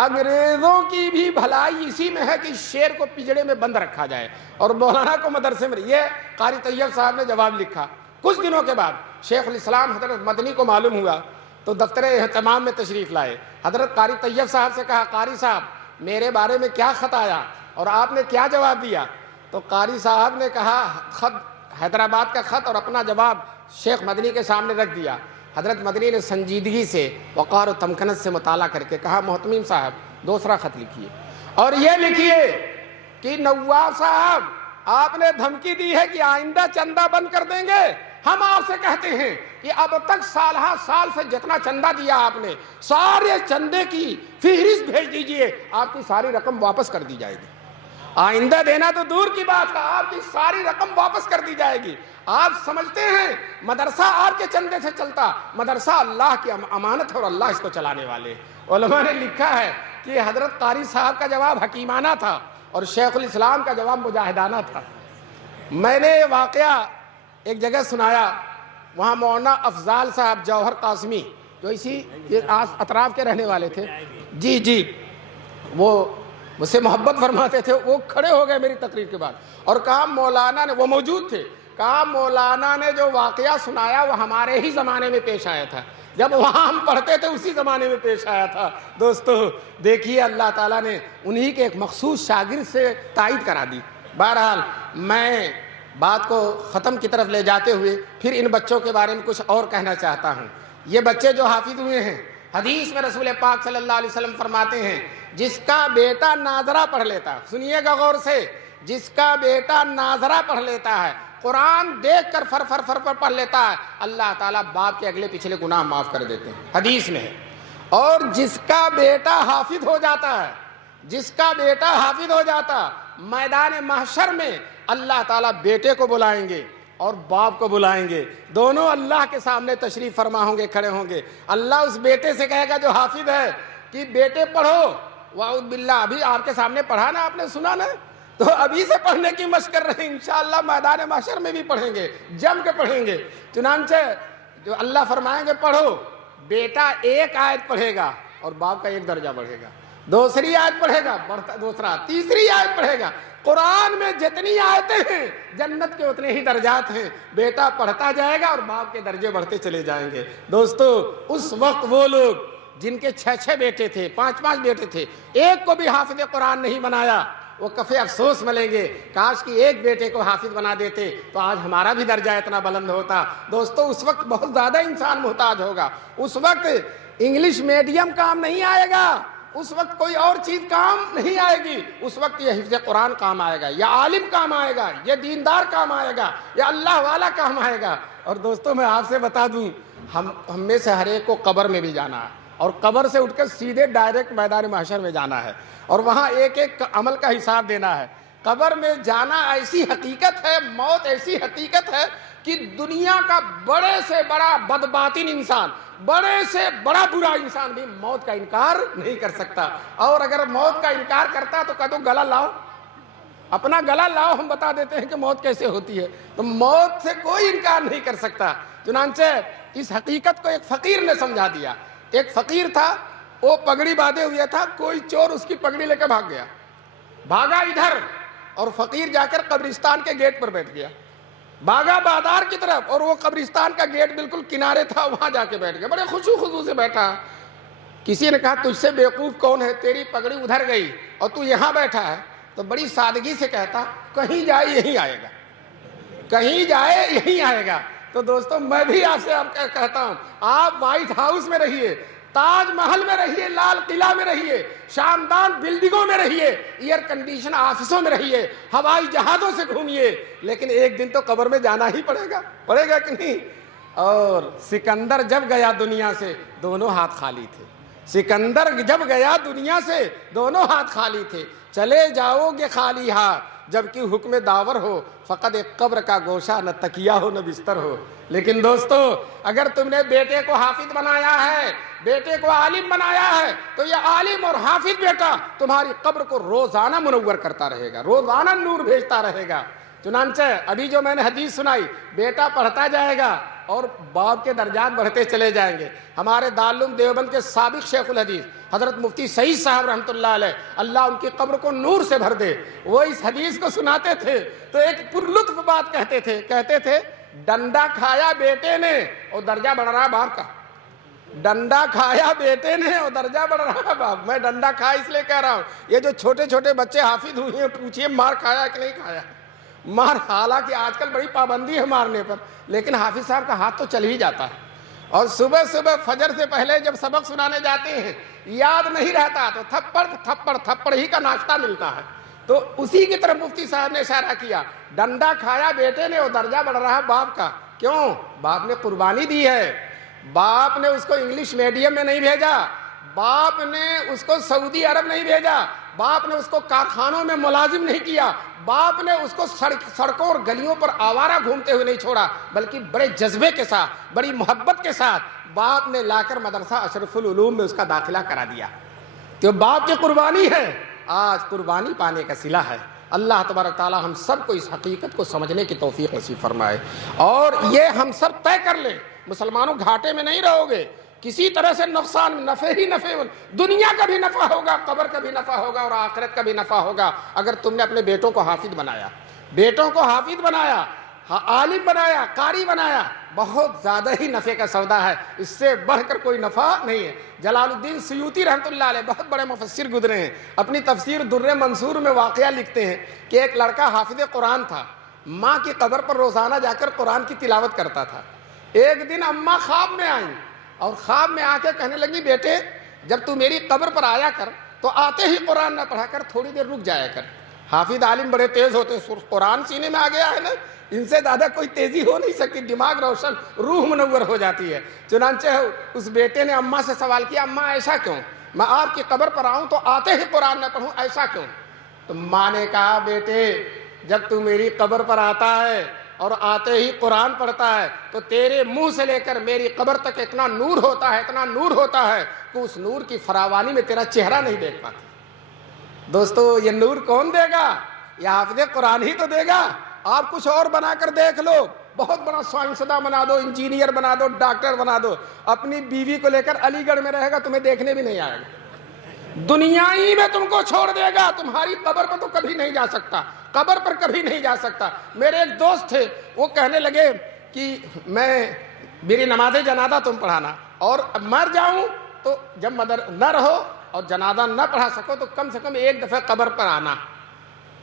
انگریزوں کی بھی بھلائی اسی میں ہے کہ شیر کو پجڑے میں بند رکھا جائے اور مولانا کو مدرسے میں. یہ قاری طیب صاحب نے جواب لکھا. کچھ دنوں کے بعد شیخ الاسلام حضرت مدنی کو معلوم ہوا تو دفتر اہتمام میں تشریف لائے. حضرت قاری طیب صاحب سے کہا، قاری صاحب میرے بارے میں کیا خط آیا اور آپ نے کیا جواب دیا؟ تو قاری صاحب نے کہا، خط حیدرآباد کا خط اور اپنا جواب شیخ مدنی کے سامنے رکھ دیا. حضرت مدنی نے سنجیدگی سے، وقار و تمکنت سے مطالعہ کر کے کہا، محتمم صاحب دوسرا خط لکھیے اور یہ لکھیے کہ نواب صاحب آپ نے دھمکی دی ہے کہ آئندہ چندہ بند کر دیں گے. ہم آپ سے کہتے ہیں کہ اب تک سال سے جتنا چندہ دیا آپ نے، سارے چندے کی فہرست بھیج دیجئے، آپ کی ساری رقم واپس کر دی جائے گی. آئندہ دینا تو دور کی بات ہے، آپ کی ساری رقم واپس کر دی جائے گی. آپ سمجھتے ہیں مدرسہ آپ کے چندے سے چلتا؟ مدرسہ اللہ کی امانت ہے اور اللہ اس کو چلانے والے. علماء نے لکھا ہے کہ حضرت قاری صاحب کا جواب حکیمانہ تھا اور شیخ الاسلام کا جواب مجاہدانہ تھا. میں نے یہ واقعہ ایک جگہ سنایا، وہاں مولانا افضال صاحب جوہر قاسمی جو اسی اطراف کے رہنے والے تھے، جی وہ مجھ سے محبت فرماتے تھے، وہ کھڑے ہو گئے میری تقریر کے بعد اور کہا مولانا نے، وہ موجود تھے، کہا مولانا نے جو واقعہ سنایا وہ ہمارے ہی زمانے میں پیش آیا تھا، جب وہاں ہم پڑھتے تھے اسی زمانے میں پیش آیا تھا۔ دوستو دیکھیے اللہ تعالیٰ نے انہی کے ایک مخصوص شاگرد سے تائید کرا دی۔ بہرحال میں بات کو ختم کی طرف لے جاتے ہوئے پھر ان بچوں کے بارے میں کچھ اور کہنا چاہتا ہوں۔ یہ بچے جو حافظ ہوئے ہیں، حدیث میں رسول پاک صلی اللہ علیہ وسلم فرماتے ہیں جس کا بیٹا ناظرہ پڑھ لیتا، سنیے گا غور سے، جس کا بیٹا ناظرہ پڑھ لیتا ہے، قرآن دیکھ کر فر فر فر پڑھ لیتا ہے، اللہ تعالیٰ باپ کے اگلے پچھلے گناہ معاف کر دیتے ہیں، حدیث میں ہے۔ اور جس کا بیٹا حافظ ہو جاتا ہے، جس کا بیٹا حافظ ہو جاتا، میدان محشر میں اللہ تعالیٰ بیٹے کو بلائیں گے اور باپ کو بلائیں گے، دونوں اللہ کے سامنے تشریف فرما ہوں گے، کھڑے ہوں گے۔ اللہ اس بیٹے سے کہے گا جو حافظ ہے کہ بیٹے پڑھو، واعوذ باللہ ابھی آپ کے سامنے پڑھا نا، آپ نے سنا نا، تو ابھی سے پڑھنے کی مشق کر رہے ہیں، انشاءاللہ میدان محشر میں بھی پڑھیں گے، جم کے پڑھیں گے۔ چنانچہ جو اللہ فرمائیں گے پڑھو، بیٹا ایک آیت پڑھے گا اور باپ کا ایک درجہ بڑھے گا، دوسری آیت پڑھے گا دوسرا، تیسری آیت پڑھے گا۔ قرآن میں جتنی آیتیں ہیں جنت کے اتنے ہی درجات ہیں، بیٹا پڑھتا جائے گا اور باپ کے درجے بڑھتے چلے جائیں گے۔ دوستو اس وقت وہ لوگ جن کے 6 بیٹے تھے، 5 بیٹے تھے، ایک کو بھی حافظ قرآن نہیں بنایا، وہ کفے افسوس ملیں گے، کاش کہ ایک بیٹے کو حافظ بنا دیتے تو آج ہمارا بھی درجہ اتنا بلند ہوتا۔ دوستو اس وقت بہت زیادہ انسان محتاج ہوگا، اس وقت انگلش میڈیم کام نہیں آئے گا، اس وقت کوئی اور چیز کام نہیں آئے گی، اس وقت یہ حفظ قرآن کام آئے گا، یا عالم کام آئے گا، یا دیندار کام آئے گا، یا اللہ والا کام آئے گا۔ اور دوستو میں آپ سے بتا دوں، ہم میں سے ہر ایک کو قبر میں بھی جانا ہے، اور قبر سے اٹھ کر سیدھے ڈائریکٹ میدان محشر میں جانا ہے، اور وہاں ایک ایک عمل کا حساب دینا ہے۔ قبر میں جانا ایسی حقیقت ہے، موت ایسی حقیقت ہے کہ دنیا کا بڑے سے بڑا بدباطن انسان، بڑے سے بڑا برا انسان بھی موت کا انکار نہیں کر سکتا، اور اگر موت کا انکار کرتا تو کہہ دو گلا لاؤ، اپنا گلا لاؤ، ہم بتا دیتے ہیں کہ موت کیسے ہوتی ہے۔ تو موت سے کوئی انکار نہیں کر سکتا۔ چنانچہ اس حقیقت کو ایک فقیر نے سمجھا دیا۔ ایک فقیر تھا، وہ پگڑی باندھے ہوئے تھا، کوئی چور اس کی پگڑی لے کے بھاگ گیا، بھاگا ادھر، اور فقیر جا کر قبرستان کے گیٹ پر بیٹھ گیا، بھاگا بازار کی طرف، اور وہ قبرستان کا گیٹ بالکل کنارے تھا، وہاں جا کے بیٹھ گیا، بڑے خوشو خضو سے بیٹھا۔ کسی نے کہا تجھ سے بیوقوف کون ہے، تیری پگڑی ادھر گئی اور تو یہاں بیٹھا ہے؟ تو بڑی سادگی سے کہتا کہیں جائے یہیں آئے گا، کہیں جائے یہیں آئے گا۔ تو دوستو میں بھی آپ سے کہتا ہوں، آپ وائٹ ہاؤس میں رہیے، تاج محل میں رہیے، لال قلعہ میں رہیے، شاندار بلڈنگوں میں رہیے، ایئر کنڈیشن آفسوں میں رہیے، ہوائی جہازوں سے گھومیے، لیکن ایک دن تو قبر میں جانا ہی پڑے گا کہ نہیں؟ اور سکندر جب گیا دنیا سے دونوں ہاتھ خالی تھے، سکندر جب گیا دنیا سے دونوں ہاتھ خالی تھے۔ چلے جاؤ گے خالی ہاتھ جبکہ حکم داور ہو، فقط ایک قبر کا گوشہ، نہ تکیہ ہو نہ بستر ہو۔ لیکن دوستو اگر تم نے بیٹے کو حافظ بنایا ہے، بیٹے کو عالم بنایا ہے، تو یہ عالم اور حافظ بیٹا تمہاری قبر کو روزانہ منور کرتا رہے گا، روزانہ نور بھیجتا رہے گا۔ چنانچہ ابھی جو میں نے حدیث سنائی، بیٹا پڑھتا جائے گا اور باپ کے درجات بڑھتے چلے جائیں گے۔ ہمارے دارالعلوم دیوبند کے سابق شیخ الحدیث حضرت مفتی سعید صاحب رحمۃ اللہ علیہ، اللہ ان کی قبر کو نور سے بھر دے، وہ اس حدیث کو سناتے تھے تو ایک پرلطف بات کہتے تھے ڈنڈا کھایا بیٹے نے اور درجہ بڑھ رہا باپ کا، ڈنڈا کھایا بیٹے نے اور درجہ بڑھ رہا باپ۔ میں ڈنڈا کھایا اس لیے کہہ رہا ہوں، یہ جو چھوٹے چھوٹے بچے حافظ ہوئے ہیں، پوچھئے مار کھایا کہ نہیں کھایا؟ مار، حالانکہ آج کل بڑی پابندی ہے مارنے پر، لیکن حافظ صاحب کا ہاتھ تو چل ہی جاتا ہے، اور صبح صبح فجر سے پہلے جب سبق سنانے جاتے ہیں یاد نہیں رہتا تو تھپڑ ہی کا ناشتہ ملتا ہے۔ تو اسی کی طرف مفتی صاحب نے اشارہ کیا، ڈنڈا کھایا بیٹے نے اور درجہ بڑھ رہا باپ کا۔ کیوں؟ باپ نے قربانی دی ہے، باپ نے اس کو انگلش میڈیم میں نہیں بھیجا، باپ نے اس کو سعودی عرب نہیں بھیجا، باپ نے اس کو کارخانوں میں ملازم نہیں کیا، باپ نے اس کو سڑکوں اور گلیوں پر آوارہ گھومتے ہوئے نہیں چھوڑا، بلکہ بڑے جذبے کے ساتھ، بڑی محبت کے ساتھ باپ نے لا کر مدرسہ اشرف العلوم میں اس کا داخلہ کرا دیا۔ تو باپ کی قربانی ہے، آج قربانی پانے کا صلہ ہے۔ اللہ تبارک تعالی ہم سب کو اس حقیقت کو سمجھنے کی توفیق نصیب فرمائے، اور یہ ہم سب طے کر لیں، مسلمانوں گھاٹے میں نہیں رہو گے، کسی طرح سے نقصان، نفع ہی نفع، دنیا کا بھی نفع ہوگا، قبر کا بھی نفع ہوگا، اور آخرت کا بھی نفع ہوگا۔ اگر تم نے اپنے بیٹوں کو حافظ بنایا، بیٹوں کو حافظ بنایا، عالم بنایا، قاری بنایا، بہت زیادہ ہی نفع کا سودا ہے، اس سے بڑھ کر کوئی نفع نہیں ہے۔ جلال الدین سیوطی رحمۃ اللہ علیہ بہت بڑے مفسر گزرے ہیں، اپنی تفسیر در منصور میں واقعہ لکھتے ہیں کہ ایک لڑکا حافظ قرآن تھا، ماں کی قبر پر روزانہ جا کر قرآن کی تلاوت کرتا تھا۔ ایک دن اماں خواب میں آئیں اور خواب میں آ کے کہنے لگی، بیٹے جب تو میری قبر پر آیا کر تو آتے ہی قرآن نہ پڑھا کر، تھوڑی دیر رک جایا کر۔ حافظ عالم بڑے تیز ہوتے ہیں، قرآن سینے میں آ گیا ہے نا، ان سے زیادہ کوئی تیزی ہو نہیں سکتی، دماغ روشن، روح منور ہو جاتی ہے۔ چنانچہ اس بیٹے نے اماں سے سوال کیا، اماں ایسا کیوں؟ میں آپ کی قبر پر آؤں تو آتے ہی قرآن نہ پڑھوں، ایسا کیوں؟ تو ماں نے کہا، بیٹے جب تو میری قبر پر آتا ہے اور آتے ہی قرآن پڑھتا ہے تو تیرے منہ سے لے کر میری قبر تک اتنا نور ہوتا ہے، اتنا نور ہوتا ہے کہ اس نور کی فراوانی میں تیرا چہرہ نہیں دیکھ پاتی۔ دوستو یہ نور کون دے گا؟ یہ حافظ قرآن ہی تو دے گا۔ آپ کچھ اور بنا کر دیکھ لو، بہت بڑا سائنسداں بنا دو، انجینئر بنا دو، ڈاکٹر بنا دو، اپنی بیوی کو لے کر علی گڑھ میں رہے گا، تمہیں دیکھنے بھی نہیں آئے گا، دنیا ہی میں تم کو چھوڑ دے گا، تمہاری قبر پر تو کبھی نہیں جا سکتا، قبر پر کبھی نہیں جا سکتا۔ میرے ایک دوست تھے، وہ کہنے لگے کہ میری نماز جنازہ تم پڑھانا، اور مر جاؤں تو جب نہ رہو اور جنازہ نہ پڑھا سکو تو کم سے کم ایک دفعہ قبر پر آنا۔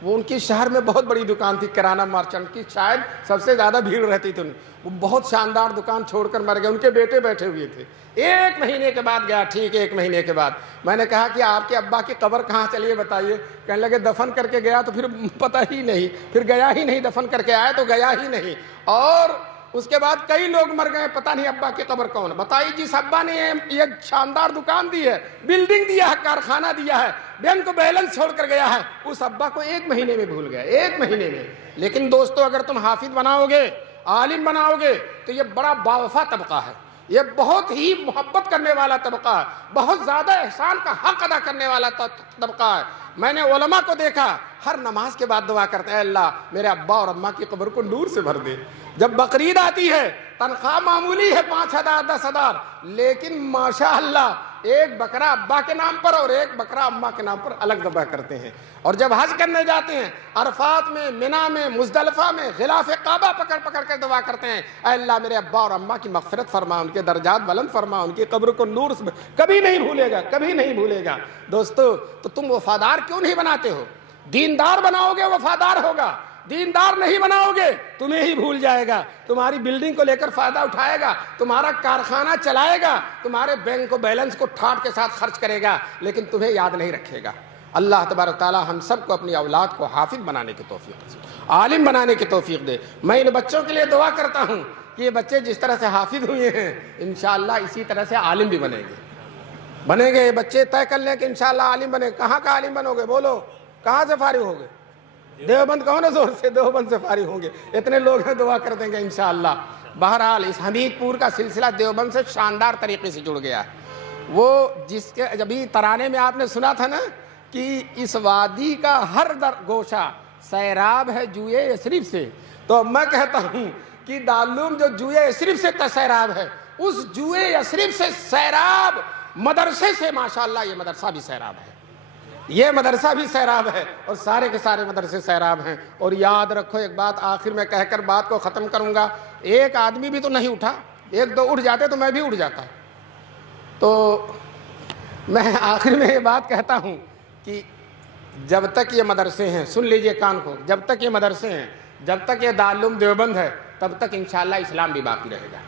وہ ان کی شہر میں بہت بڑی دکان تھی، کرانہ مارچنٹ کی، شاید سب سے زیادہ بھیڑ رہتی تھی، وہ بہت شاندار دکان چھوڑ کر مر گئے، ان کے بیٹے بیٹھے ہوئے تھے۔ ایک مہینے کے بعد گیا، ٹھیک ہے، ایک مہینے کے بعد میں نے کہا کہ آپ کے ابا کی قبر کہاں، چلیے بتائیے۔ کہنے لگے دفن کر کے گیا تو پھر پتہ ہی نہیں، پھر گیا ہی نہیں، دفن کر کے آئے تو گیا ہی نہیں، اور اس کے بعد کئی لوگ مر گئے، پتہ نہیں ابا کی قبر کون ہے۔ بتائیے جس ابا نے یہ شاندار دکان دی ہے، بلڈنگ دیا ہے، کارخانہ دیا ہے، بینک بیلنس چھوڑ کر گیا ہے، اس ابا کو ایک مہینے میں بھول گیا، ایک مہینے میں۔ لیکن دوستو اگر تم حافظ بناؤ گے، عالم بناؤ گے تو یہ بڑا باوفا طبقہ ہے، یہ بہت ہی محبت کرنے والا طبقہ ہے، بہت زیادہ احسان کا حق ادا کرنے والا طبقہ ہے۔ میں نے علماء کو دیکھا ہر نماز کے بعد دعا کرتے ہیں، اللہ میرے ابا اور اماں کی قبر کو نور سے بھر دے۔ جب بقرعید آتی ہے، تنخواہ معمولی ہے 5,000 10,000، لیکن ماشاءاللہ ایک بکرا ابا کے نام پر اور ایک بکرا اماں کے نام پر الگ ذبح کرتے ہیں۔ اور جب حج کرنے جاتے ہیں، عرفات میں، منی میں، مزدلفہ میں غلاف کعبہ پکڑ پکڑ کر دعا کرتے ہیں، اے اللہ میرے ابا اور اماں کی مغفرت فرما، ان کے درجات بلند فرما، ان کی قبر کو نور سے، کبھی نہیں بھولے گا، کبھی نہیں بھولے گا۔ دوستو تو تم وفادار کیوں نہیں بناتے ہو؟ دیندار بناؤ گے وفادار ہوگا، دیندار نہیں بناؤ گے تمہیں ہی بھول جائے گا، تمہاری بلڈنگ کو لے کر فائدہ اٹھائے گا، تمہارا کارخانہ چلائے گا، تمہارے بینک کو بیلنس کو ٹھاٹ کے ساتھ خرچ کرے گا، لیکن تمہیں یاد نہیں رکھے گا۔ اللہ تبارک تعالی ہم سب کو اپنی اولاد کو حافظ بنانے کی توفیق دے، عالم بنانے کی توفیق دے۔ میں ان بچوں کے لیے دعا کرتا ہوں کہ یہ بچے جس طرح سے حافظ ہوئے ہیں انشاءاللہ اسی طرح سے عالم بھی بنیں گے۔ یہ بچے طے کر لیں کہ انشاءاللہ عالم بنے۔ کہاں کا عالم بنو گے؟ بولو، کہاں سے فارغ ہوگے؟ دیوبند کہو نا زور سے، دیوبند سے فارغ ہوں گے، اتنے لوگ ہیں، دعا کر دیں گے انشاءاللہ۔ بہرحال اس حمید پور کا سلسلہ دیوبند سے شاندار طریقے سے جڑ گیا ہے۔ وہ جس کے جبھی ترانے میں آپ نے سنا تھا نا کہ اس وادی کا ہر گوشہ سیراب ہے جوئے یثرب سے، تو میں کہتا ہوں کہ دارالعلوم جو جوئے یثرب سے سیراب ہے، اس جوئے یثرب سے سیراب مدرسے سے ماشاءاللہ یہ مدرسہ بھی سیراب ہے، یہ مدرسہ بھی سیراب ہے، اور سارے کے سارے مدرسے سیراب ہیں۔ اور یاد رکھو ایک بات آخر میں کہہ کر بات کو ختم کروں گا، ایک آدمی بھی تو نہیں اٹھا، ایک دو اٹھ جاتے تو میں بھی اٹھ جاتا۔ تو میں آخر میں یہ بات کہتا ہوں کہ جب تک یہ مدرسے ہیں، سن لیجئے کان کو، جب تک یہ مدرسے ہیں، جب تک یہ دارالعلوم دیوبند ہے، تب تک انشاءاللہ اسلام بھی باقی رہے گا،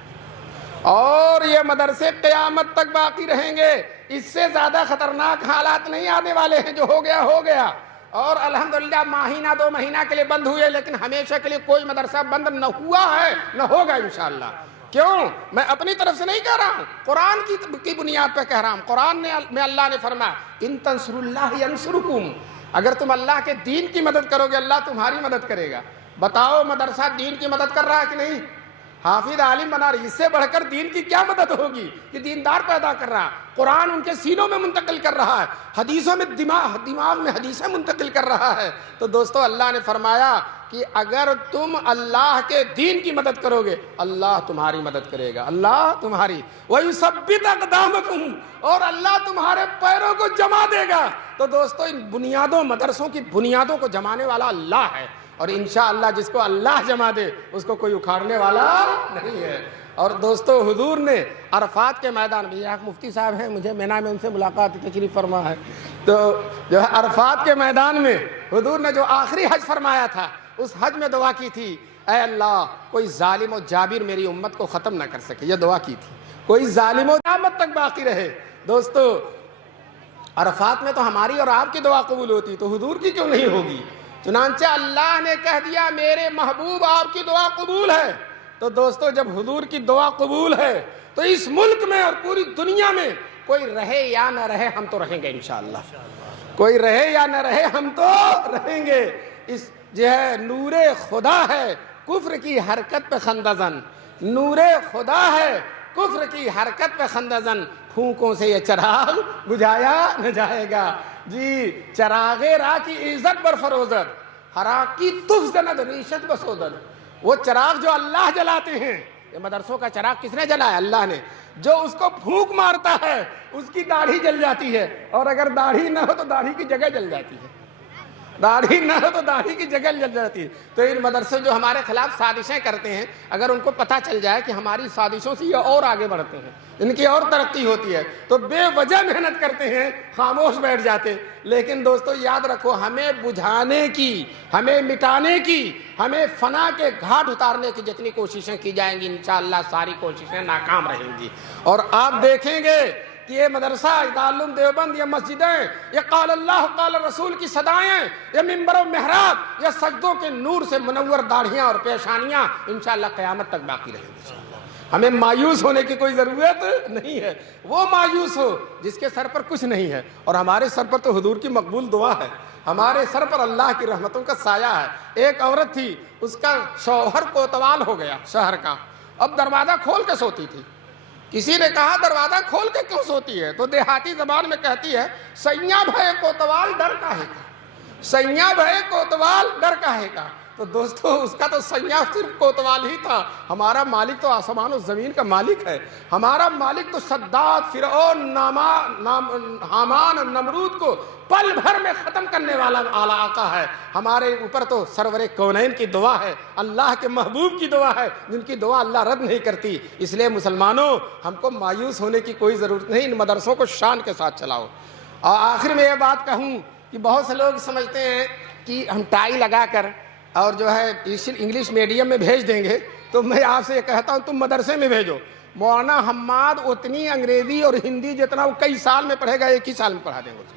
اور یہ مدرسے قیامت تک باقی رہیں گے۔ اس سے زیادہ خطرناک حالات نہیں آنے والے ہیں، جو ہو گیا ہو گیا۔ اور الحمدللہ مہینہ 2 مہینہ کے لیے بند ہوئے، لیکن ہمیشہ کے لیے کوئی مدرسہ بند نہ ہوا ہے، نہ ہوگا انشاءاللہ۔ کیوں؟ میں اپنی طرف سے نہیں کہہ رہا ہوں، قرآن کی بنیاد پہ کہہ رہا ہوں۔ قرآن میں اللہ نے فرمایا ان تنصروا اللہ ینصرکم، اگر تم اللہ کے دین کی مدد کرو گے اللہ تمہاری مدد کرے گا۔ بتاؤ مدرسہ دین کی مدد کر رہا ہے کہ نہیں؟ حافظ عالم بنا رہی، اس سے بڑھ کر دین کی کیا مدد ہوگی کہ دیندار پیدا کر رہا ہے، قرآن ان کے سینوں میں منتقل کر رہا ہے، حدیثوں میں دماغ میں حدیثیں منتقل کر رہا ہے۔ تو دوستو اللہ نے فرمایا کہ اگر تم اللہ کے دین کی مدد کرو گے اللہ تمہاری مدد کرے گا، اللہ تمہاری وَيُثَبِّتْ أَقْدَامَكُمْ، اور اللہ تمہارے پیروں کو جما دے گا۔ تو دوستو ان بنیادوں، مدرسوں کی بنیادوں کو جمانے والا اللہ ہے، اور انشاءاللہ جس کو اللہ جمع دے اس کو کوئی اکھاڑنے والا نہیں ہے۔ اور دوستو حضور نے عرفات کے میدان میں، یہاں مفتی صاحب ہیں، مجھے مینا میں ان سے ملاقات تشریف فرما ہے، تو جو ہے عرفات کے میدان میں حضور نے جو آخری حج فرمایا تھا اس حج میں دعا کی تھی، اے اللہ کوئی ظالم و جابر میری امت کو ختم نہ کر سکے، یہ دعا کی تھی، کوئی ظالم و قیامت تک باقی رہے۔ دوستو عرفات میں تو ہماری اور آپ کی دعا قبول ہوتی، تو حضور کی کیوں نہیں ہوگی؟ چنانچہ اللہ نے کہہ دیا میرے محبوب آپ کی دعا قبول ہے۔ تو دوستو جب حضور کی دعا قبول ہے تو اس ملک میں اور پوری دنیا میں کوئی رہے یا نہ رہے ہم تو رہیں گے انشاءاللہ، کوئی رہے یا نہ رہے ہم تو رہیں گے۔ اس جو ہے نور خدا ہے کفر کی حرکت پہ خندہ زن، نور خدا ہے کفر کی حرکت پہ خندہ زن، پھونکوں سے یہ چراغ بجھایا نہ جائے گا۔ جی چراغ راہ کی عزت برفروزد، حراکی تف زند ریشت بسودد۔ وہ چراغ جو اللہ جلاتے ہیں، یہ مدرسوں کا چراغ کس نے جلایا؟ اللہ نے۔ جو اس کو پھونک مارتا ہے اس کی داڑھی جل جاتی ہے، اور اگر داڑھی نہ ہو تو داڑھی کی جگہ جل جاتی ہے، داڑھی نہ ہو تو داڑھی کی جگہ جل جاتی ہے۔ تو ان مدرسے جو ہمارے خلاف سازشیں کرتے ہیں، اگر ان کو پتہ چل جائے کہ ہماری سازشوں سے یہ اور آگے بڑھتے ہیں، ان کی اور ترقی ہوتی ہے، تو بے وجہ محنت کرتے ہیں، خاموش بیٹھ جاتے۔ لیکن دوستو یاد رکھو، ہمیں بجھانے کی، ہمیں مٹانے کی، ہمیں فنا کے گھاٹ اتارنے کی جتنی کوششیں کی جائیں گی انشاءاللہ ساری کوششیں ناکام رہیں گی۔ اور آپ دیکھیں گے کہ یہ مدرسہ، یہ دارالعلوم دیوبند، یہ مسجدیں، یہ قال اللہ قال رسول کی صدائیں، یہ منبر و محراب، یہ سجدوں کے نور سے منور داڑھیاں اور پیشانیاں انشاءاللہ قیامت تک باقی رہیں گی۔ ہمیں مایوس ہونے کی کوئی ضرورت نہیں ہے۔ وہ مایوس ہو جس کے سر پر کچھ نہیں ہے، اور ہمارے سر پر تو حضور کی مقبول دعا ہے، ہمارے سر پر اللہ کی رحمتوں کا سایہ ہے۔ ایک عورت تھی، اس کا شوہر کوتوال ہو گیا شہر کا، اب دروازہ کھول کے سوتی تھی۔ کسی نے کہا دروازہ کھول کے کیوں سوتی ہے؟ تو دیہاتی زبان میں کہتی ہے سیاں بھئے کوتوال ڈر کاہے کا، سیاں بھئے کوتوال ڈر کاہے کا۔ تو دوستو اس کا تو سیاں صرف کوتوال ہی تھا، ہمارا مالک تو آسمان و زمین کا مالک ہے، ہمارا مالک تو شداد فرعون حامان نمرود کو پل بھر میں ختم کرنے والا اعلی آقا ہے۔ ہمارے اوپر تو سرور کونین کی دعا ہے، اللہ کے محبوب کی دعا ہے، جن کی دعا اللہ رد نہیں کرتی۔ اس لیے مسلمانوں ہم کو مایوس ہونے کی کوئی ضرورت نہیں، ان مدرسوں کو شان کے ساتھ چلاؤ۔ اور آخر میں یہ بات کہوں کہ بہت سے لوگ سمجھتے ہیں کہ ہم ٹائی لگا کر اور جو ہے انگلش میڈیم میں بھیج دیں گے، تو میں آپ سے یہ کہتا ہوں تم مدرسے میں بھیجو۔ مولانا حماد اتنی انگریزی اور ہندی جتنا وہ کئی سال میں پڑھے گا، ایک ہی سال میں پڑھا دیں گے،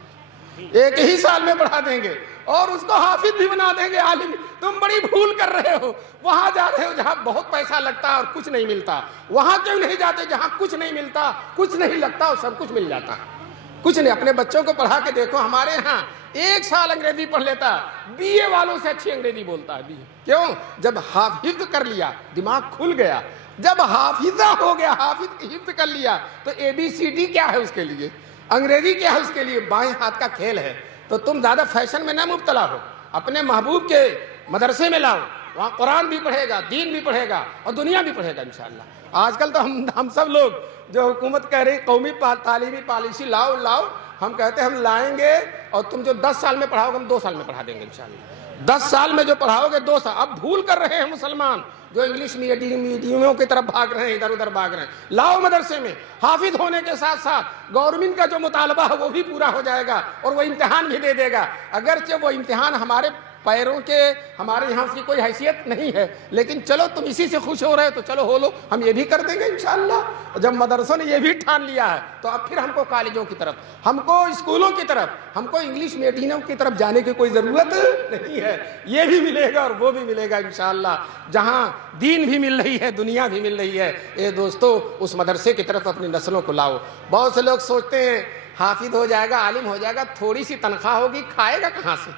ایک ہی سال میں پڑھا دیں گے، اور اس کو حافظ بھی بنا دیں گے، عالم۔ تم بڑی بھول کر رہے ہو، وہاں جا رہے ہو جہاں بہت پیسہ لگتا ہے اور کچھ نہیں ملتا۔ وہاں کیوں نہیں جاتے جہاں کچھ نہیں ملتا، کچھ نہیں لگتا اور سب کچھ مل جاتا ہے؟ کچھ نہیں، اپنے بچوں کو پڑھا کے دیکھو، ہمارے ہاں ایک سال انگریزی پڑھ لیتا، بی اے والوں سے اچھی انگریزی بولتا ہے۔ کیوں؟ جب حافظ کر لیا دماغ کھل گیا، جب حافظہ ہو گیا، حافظ حفظ کر لیا، تو اے بی سی ڈی کیا ہے اس کے لیے، انگریزی کیا ہے اس کے لیے، بائیں ہاتھ کا کھیل ہے۔ تو تم زیادہ فیشن میں نہ مبتلا ہو، اپنے محبوب کے مدرسے میں لاؤ، وہاں قرآن بھی پڑھے گا، دین بھی پڑھے گا اور دنیا بھی پڑھے گا انشاءاللہ۔ آج کل تو ہم سب لوگ جو حکومت کہہ رہی قومی تعلیمی پالیسی لاؤ لاؤ، ہم کہتے ہیں ہم لائیں گے، اور تم جو 10 سال میں پڑھاؤ گے ہم 2 سال میں پڑھا دیں گے انشاءاللہ۔ 10 سال میں جو پڑھاؤ گے 2 سال۔ اب بھول کر رہے ہیں مسلمان جو انگلش میڈیموں کی طرف بھاگ رہے ہیں، ادھر ادھر بھاگ رہے ہیں۔ لاؤ مدرسے میں، حافظ ہونے کے ساتھ ساتھ گورنمنٹ کا جو مطالبہ ہے وہ بھی پورا ہو جائے گا، اور وہ امتحان بھی دے دے گا۔ اگرچہ وہ امتحان ہمارے پیروں کے، ہمارے یہاں اس کی کوئی حیثیت نہیں ہے، لیکن چلو تم اسی سے خوش ہو رہے تو چلو ہو لو، ہم یہ بھی کر دیں گے انشاءاللہ۔ جب مدرسوں نے یہ بھی ٹھان لیا ہے تو اب پھر ہم کو کالجوں کی طرف، ہم کو اسکولوں کی طرف، ہم کو انگلش میڈیم کی طرف جانے کی کوئی ضرورت نہیں ہے۔ یہ بھی ملے گا اور وہ بھی ملے گا انشاءاللہ، جہاں دین بھی مل رہی ہے، دنیا بھی مل رہی ہے۔ اے دوستو اس مدرسے کی طرف اپنی نسلوں کو لاؤ۔ بہت سے لوگ سوچتے ہیں حافظ ہو جائے گا، عالم ہو جائے گا، تھوڑی سی تنخواہ ہوگی، کھائے گا کہاں سے؟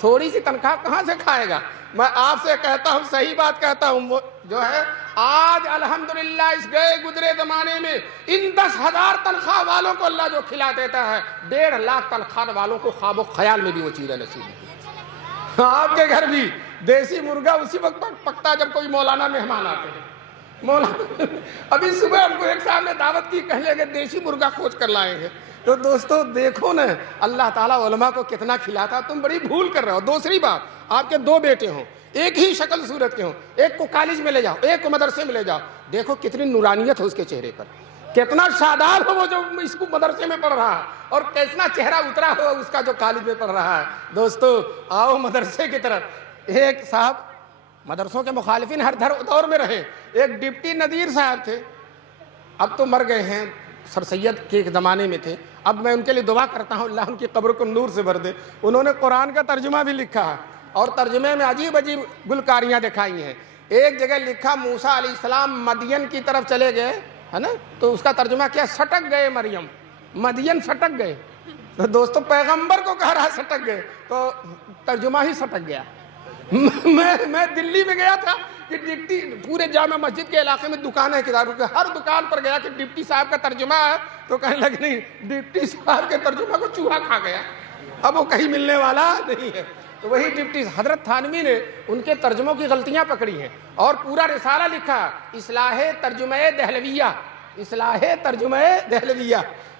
تھوڑی سی تنخواہ کہاں سے کھائے گا؟ میں آپ سے کہتا ہوں، صحیح بات کہتا ہوں، وہ جو ہے آج الحمدللہ اس گئے گزرے زمانے میں ان 10,000 تنخواہ والوں کو اللہ جو کھلا دیتا ہے، 1.5 لاکھ تنخواہ والوں کو خواب و خیال میں بھی وہ چیزیں نصیب نہیں۔ آپ کے گھر بھی دیسی مرغا اسی وقت پکتا جب کوئی مولانا مہمان آتے ہیں، مولانا ابھی صبح ہم کو ایک صاحب نے دعوت کی، کہنے لگے دیسی مرغا کھوج کر لائیں گے۔ تو دوستو دیکھو نا اللہ تعالیٰ علماء کو کتنا کھلاتا، تم بڑی بھول کر رہے ہو۔ دوسری بات، آپ کے 2 بیٹے ہوں، ایک ہی شکل صورت کے ہوں، ایک کو کالج میں لے جاؤ، ایک کو مدرسے میں لے جاؤ، دیکھو کتنی نورانیت ہے اس کے چہرے پر، کتنا شاداب ہو وہ جو اس کو مدرسے میں پڑھ رہا ہے، اور کیسنا چہرہ اترا ہو اس کا جو کالج میں پڑھ رہا ہے۔ دوستو آؤ مدرسے کی طرف۔ ایک صاحب مدرسوں کے مخالفین ہر دور میں رہے، ایک ڈپٹی نذیر صاحب تھے، اب تو مر گئے ہیں، سر سید کے زمانے میں تھے، اب میں ان کے لیے دعا کرتا ہوں اللہ ان کی قبر کو نور سے بھر دے۔ انہوں نے قرآن کا ترجمہ بھی لکھا ہے، اور ترجمے میں عجیب عجیب گلکاریاں دکھائی ہیں۔ ایک جگہ لکھا موسیٰ علیہ السلام مدین کی طرف چلے گئے، ہے نا، تو اس کا ترجمہ کیا، سٹک گئے مریم، مدین سٹک گئے۔ تو دوستو پیغمبر کو کہہ رہا سٹک گئے، تو ترجمہ ہی سٹک گیا۔ میں دلی میں گیا تھا کہ ڈپٹی پورے جامع مسجد کے علاقے میں دکان ہے کتابوں کی، ہر دکان پر گیا کہ ڈپٹی صاحب کا ترجمہ ہے، تو کہنے لگے نہیں، ڈپٹی صاحب کے ترجمہ کو چوہا کھا گیا، اب وہ کہیں ملنے والا نہیں ہے۔ تو وہی ڈپٹی حضرت تھانوی نے ان کے ترجموں کی غلطیاں پکڑی ہیں، اور پورا رسالہ لکھا اصلاح ترجمہ دہلویہ، اصلاح ترجمہ دہلویہ۔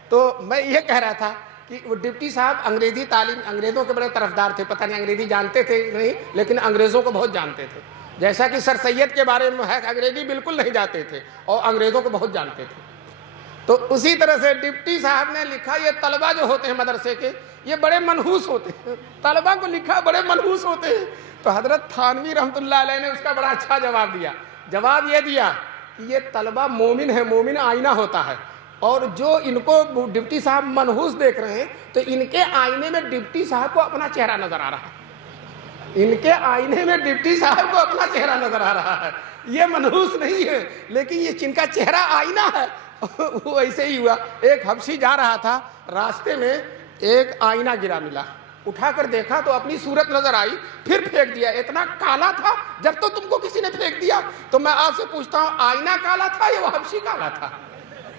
تو میں یہ کہہ رہا تھا کہ وہ ڈپٹی صاحب انگریزی تعلیم، انگریزوں کے بڑے طرفدار تھے، پتہ نہیں انگریزی جانتے تھے نہیں، لیکن انگریزوں کو بہت جانتے تھے، جیسا کہ سر سید کے بارے میں ہے، انگریزی بالکل نہیں جانتے تھے اور انگریزوں کو بہت جانتے تھے۔ تو اسی طرح سے ڈپٹی صاحب نے لکھا یہ طلبہ جو ہوتے ہیں مدرسے کے یہ بڑے منحوس ہوتے ہیں، طلبہ کو لکھا بڑے منحوس ہوتے ہیں۔ تو حضرت تھانوی رحمۃ اللہ علیہ نے اس کا بڑا اچھا جواب دیا، جواب یہ دیا کہ یہ طلبہ مومن ہے، مومن آئینہ ہوتا ہے، اور جو ان کو ڈپٹی صاحب منحوس دیکھ رہے ہیں تو ان کے آئینے میں ڈپٹی صاحب کو اپنا چہرہ نظر آ رہا ہے، ان کے آئینے میں ڈپٹی صاحب کو اپنا چہرہ نظر آ رہا ہے، یہ منحوس نہیں ہے لیکن یہ جن کا چہرہ آئینہ ہے۔ وہ ایسے ہی ہوا، ایک حبشی جا رہا تھا، راستے میں ایک آئینہ گرا ملا، اٹھا کر دیکھا تو اپنی صورت نظر آئی، پھر پھینک دیا، اتنا کالا تھا جب تو تم کو کسی نے پھینک دیا۔ تو میں آپ سے پوچھتا ہوں آئینہ کالا تھا یا وہ حبشی کالا تھا؟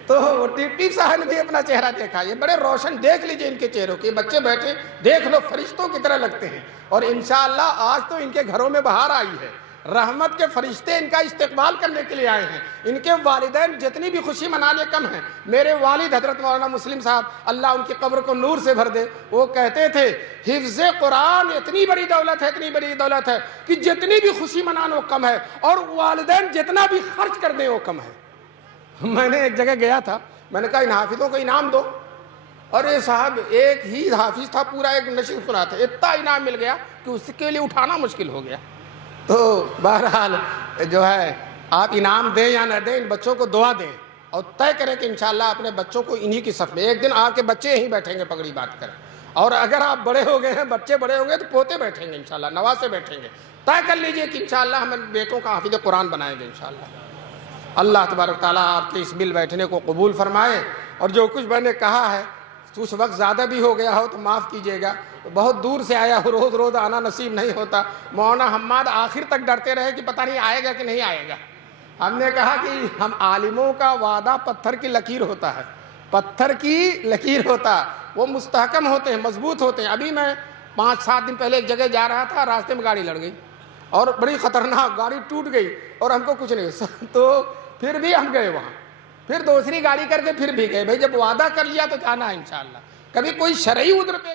تو ڈپٹی صاحب نے بھی اپنا چہرہ دیکھا، یہ بڑے روشن، دیکھ لیجئے ان کے چہروں کے، بچے بیٹھے دیکھ لو فرشتوں کی طرح لگتے ہیں، اور انشاءاللہ آج تو ان کے گھروں میں بہار آئی ہے، رحمت کے فرشتے ان کا استقبال کرنے کے لیے آئے ہیں۔ ان کے والدین جتنی بھی خوشی منانے کم ہیں۔ میرے والد حضرت مولانا مسلم صاحب اللہ ان کی قبر کو نور سے بھر دے، وہ کہتے تھے حفظ قرآن اتنی بڑی دولت ہے، اتنی بڑی دولت ہے کہ جتنی بھی خوشی منانا وہ کم ہے، اور والدین جتنا بھی خرچ کر دیں وہ کم ہے۔ میں نے ایک جگہ گیا تھا، میں نے کہا ان حافظوں کو انعام دو، اور یہ صاحب ایک ہی حافظ تھا، پورا ایک نشید سنا تھا، اتنا انعام مل گیا کہ اس کے لیے اٹھانا مشکل ہو گیا۔ تو بہرحال جو ہے آپ انعام دیں یا نہ دیں، ان بچوں کو دعا دیں اور طے کریں کہ انشاءاللہ اپنے بچوں کو انہی کی صف میں، ایک دن آپ کے بچے یہیں بیٹھیں گے پگڑی بات کر، اور اگر آپ بڑے ہو گئے ہیں، بچے بڑے ہوں گے تو پوتے بیٹھیں گے انشاءاللہ، نواسے بیٹھیں گے۔ طے کر لیجئے کہ انشاءاللہ ہم بیٹوں کا حافظ قرآن بنائیں گے انشاءاللہ۔ اللہ تبارک تعالیٰ آپ کے اس مل بیٹھنے کو قبول فرمائے، اور جو کچھ میں نے کہا ہے کچھ وقت زیادہ بھی ہو گیا ہو تو معاف کیجیے گا، بہت دور سے آیا ہو، روز روز آنا نصیب نہیں ہوتا۔ مولانا حماد آخر تک ڈرتے رہے کہ پتہ نہیں آئے گا کہ نہیں آئے گا۔ ہم نے کہا کہ ہم عالموں کا وعدہ پتھر کی لکیر ہوتا ہے، پتھر کی لکیر ہوتا ہے، وہ مستحکم ہوتے ہیں، مضبوط ہوتے ہیں۔ ابھی میں 5-7 دن پہلے ایک جگہ جا رہا تھا، راستے میں گاڑی لڑ گئی اور بڑی خطرناک، گاڑی ٹوٹ گئی اور ہم کو کچھ نہیں، تو پھر بھی ہم گئے وہاں، پھر دوسری گاڑی کر کے پھر بھی گئے۔ بھائی جب وعدہ کر لیا تو جانا ہے انشاءاللہ، کبھی کوئی شرعی عذر پہ